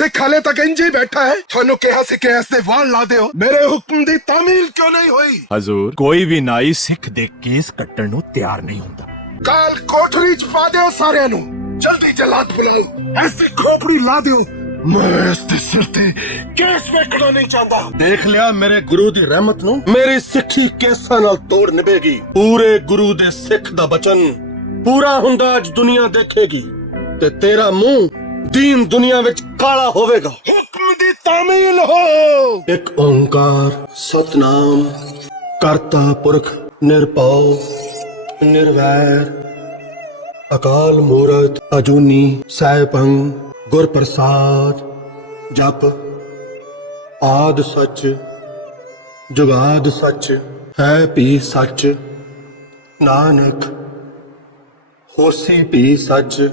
ਸਿੱਖ ਹਲੇ ਤੱਕ ਇੰਜ ਹੀ ਬੈਠਾ ਹੈ। ਤੁਹਾਨੂੰ ਕਿਹਾ ਸੀ ਕਿ ਇਸ ਦੇ ਵਾਲ ਲਾ ਦਿਓ। ਮੇਰੇ ਹੁਕਮ ਦੀ ਤਾਮੀਲ ਕਿਉਂ ਨਹੀਂ ਹੋਈ? ਹਜ਼ੂਰ ਕੋਈ ਵੀ ਨਾਈ ਸਿੱਖ ਦੇ ਕੇਸ ਕੱਟਣ ਨੂੰ ਤਿਆਰ ਨਹੀਂ ਹੁੰਦਾ। ਕਾਲ ਕੋਠੜੀ ਚ ਪਾ ਦਿਓ ਸਾਰਿਆਂ ਨੂੰ। ਜਲਦੀ ਜਲਾਦ ਬੁਲਾਓ ਦੀ ਖੋਪੜੀ ਲਾ ਦਿਓ। ਮੈਂ ਇਸ ਦੇ ਸਿਰ ਤੇ ਕੇਸ ਵੇਖਣਾ ਨਹੀਂ ਚਾਹੁੰਦਾ। ਦੇਖ ਲਿਆ ਮੇਰੇ ਗੁਰੂ ਦੀ ਰਹਿਮਤ ਨੂੰ। ਮੇਰੀ ਸਿੱਖੀ ਕੇਸਾਂ ਨਾਲ ਤੋੜ ਨਿਭੇਗੀ। ਪੂਰੇ ਗੁਰੂ ਦੇ ਸਿੱਖ ਦਾ ਬਚਨ ਪੂਰਾ ਹੁੰਦਾ ਅੱਜ ਦੁਨੀਆ ਦੇਖੇਗੀ। ਤੇ ਤੇਰਾ ਮੂੰਹ ਦੀਨ ਦੁਨੀਆ ਵਿੱਚ ਕਾਲਾ ਹੋਵੇਗਾ। ਹੁਕਮ ਦੀ ਤਾਮੀਲ ਹੋ। ਇੱਕ ਓੰਕਾਰ ਸਤਨਾਮ ਕਰਤਾ ਪੁਰਖ ਨਿਰਭਉ ਨਿਰਵੈਰ ਅਕਾਲ ਮੂਰਤ ਅਜੂਨੀ ਸੈਭੰ ਗੁਰ ਪ੍ਰਸਾਦ ਜਪ ਆਦ ਸੱਚ ਜੁਗਾਦ ਸੱਚ ਹੈ ਵੀ ਸੱਚ ਨਾਨਕ ਹੋਸੀ ਵੀ ਸੱਚ